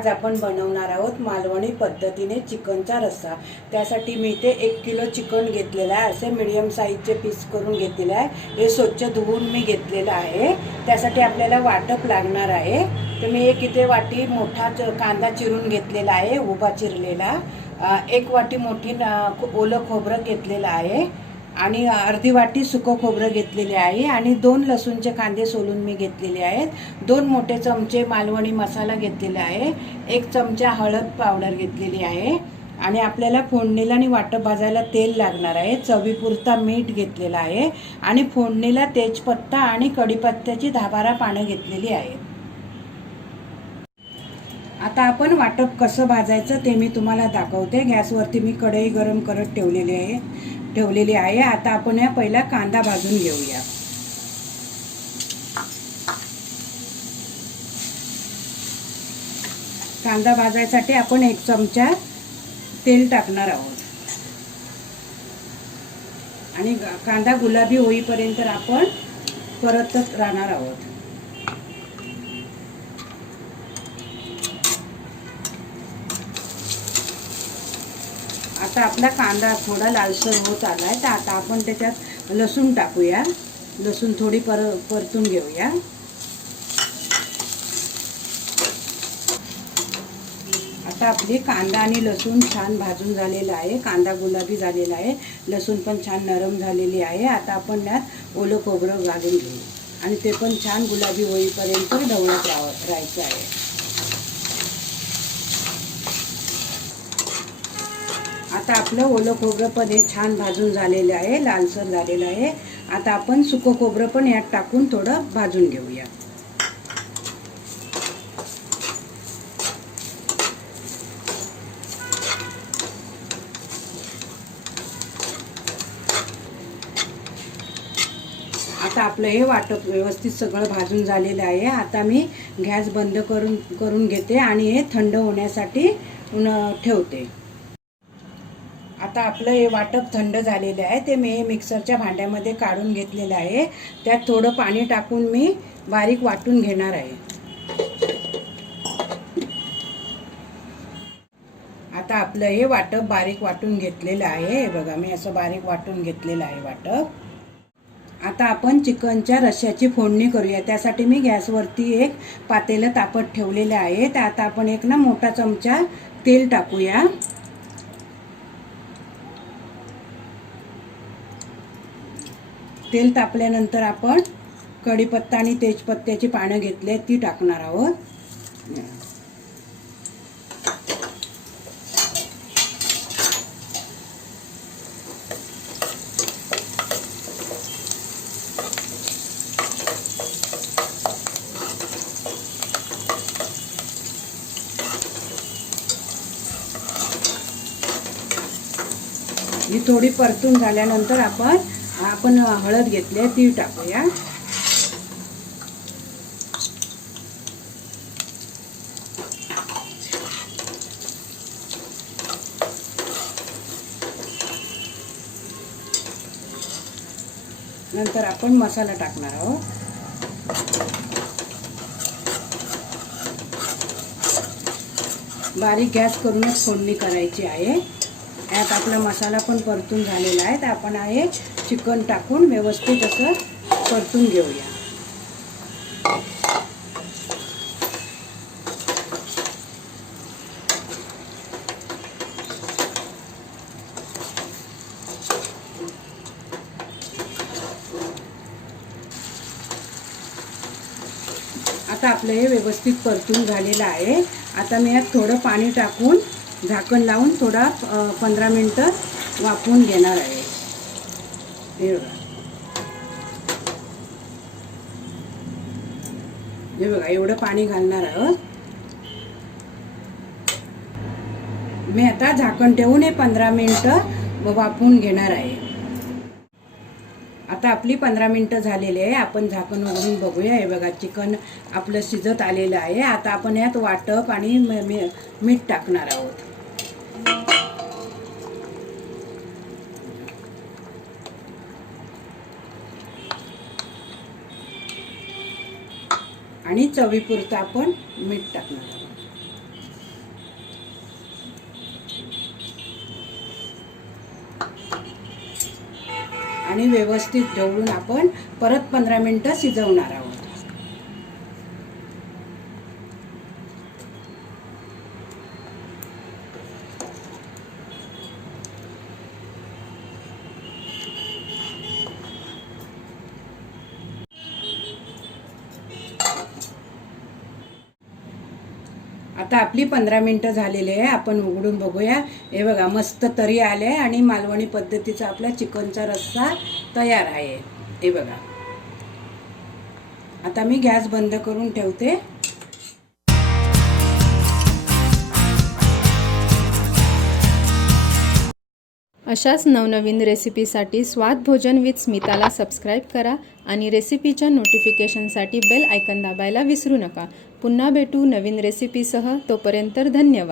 आज आपण बनवणार आहोत मालवणी पद्धतीने चिकनचा रस्सा। त्यासाठी मी इथे 1 किलो चिकन घेतलेला आहे। असे मीडियम साईजचे पीस करून घेतलेले आहे। हे स्वच्छ धुवून मी घेतलेला आहे। त्यासाठी आपल्याला वाटप लागणार आहे। तर मी एक इथे वाटी मोठा कांदा चिरून घेतलेला आहे, उभा चिरलेला। 1 वाटी मोठी ओलं खोबरं घेतलेलं आहे आणि अर्धी वाटी सुकं खोबरं घेतलेले आहे आणि 2 लसूणचे कांदे सोलून मी घेतलेले आहेत। 2 मोठे चमचे मालवणी मसाला घेतलेला आहे। 1 चमचा हळद पावडर घेतलेली आहे आणि आपल्याला फोडणीला आणि वाटप भाजायला तेल लागणार आहे। चवीपुरता मीठ घेतलेला आहे आणि फोडणीला तेजपत्ता आणि कढीपत्त्याची 10-12 पानं घेतलेली आहेत। आता आपण वाटप कसं भाजायचं ते मी तुम्हाला दाखवते। गॅसवरती मी कढई गरम करत ठेवलेली आहे। आता आपण या पहिला कांदा भाजून घेऊया। कांदा भाजायसाठी आपण 1 चमचा तेल टाकणार आहोत आणि कांदा गुलाबी होईपर्यंत आपण परतत राहणार आहोत। आता आपला कांदा थोडा लालसर होत आलाय, तर आता आपण त्याच्यात लसूण टाकूया। लसूण थोडी परतून घेऊया। आता आपली कांदा आणि लसूण छान भाजून झालेला आहे। कांदा गुलाबी झालेला आहे, लसूण पण छान नरम झालेली आहे। आता आपण यात ओलं खोबरं घालून घेऊ आणि ते पण छान गुलाबी होईपर्यंत ढवळत राहायचं आहे। आता आपलं ओलं खोबरं पण हे छान भाजून झालेलं आहे, लालसर झालेलं आहे। आता आपण सुकं खोबरं पण यात टाकून थोडं भाजून घेऊया। आता आपलं हे वाटप व्यवस्थित सगळं भाजून झालेलं आहे। आता मी गॅस बंद करून घेते आणि हे थंड होण्यासाठी ठेवते। आता आपलं हे वाटप थंड झालेलं आहे, ते मी मिक्सरच्या भांड्यामध्ये काढून घेतलेलं आहे। त्यात थोडं पाणी टाकून मी बारीक वाटून घेणार आहे। आता आपलं हे वाटप बारीक वाटून घेतलेलं आहे। हे बघा, मी असं बारीक वाटून घेतलेलं आहे वाटप। आता आपण चिकनच्या रश्श्याची फोडणी करूया। त्यासाठी मी गॅसवरती एक पातेलं तापत ठेवलेलं आहे। तर आता आपण एक मोठा चमचा तेल टाकूया। तेल तापल्यानंतर आपण कढीपत्ता आणि तेजपत्त्याची पानं घेतले, ती टाकणार आहोत। ही थोडी परतून झाल्यानंतर आपण हळद घेतली, ती टाकूया। नंतर आपण मसाला टाकणार आहोत। बारीक गॅस करूनच फोडणी करायची आहे। यात आपला मसाला पण परतून झालेला आहे। तर आपण हे चिकन टाकून व्यवस्थित असं परतून घेऊया। आता आपलं हे व्यवस्थित परतून झालेलं आहे। आता मी यात थोडं पाणी टाकून झाकण लावून थोडा 15 मिनिटं वाफवून घेणार आहे। हे बघा, एवढं पाणी घालणार आहोत। मी आता झाकण ठेवून हे 15 मिनिटं वाफवून घेणार आहे। आता आपली 15 मिनिटं झालेली आहे। आपण झाकण उघडून बघूया। हे बघा, चिकन आपलं शिजत आलेलं आहे। आता आपण यात वाटप आणि मीठ टाकणार आहोत। आणि चवीपुरतं आपण मीठ टाकणार आहोत। आणि व्यवस्थित ढवळून आपण परत 15 मिनिटं शिजवणार आहोत. आता आपली 15 मिनिटं झालेली आहे. आपण उघडून बघूया. हे बघा मस्त तरी आले आणि मालवणी पद्धतीचा आपला चिकनचा रस्सा तयार आहे. हे बघा. आता मी गॅस बंद करून ठेवते. अशाच नवनवीन रेसिपीसाठी स्वादभोजन विथ स्मिताला सबस्क्राईब करा आणि रेसिपीच्या नोटिफिकेशनसाठी बेल आयकॉन दाबायला विसरू नका. पुन्हा भेटू नवीन रेसिपीसह. तोपर्यंत धन्यवाद.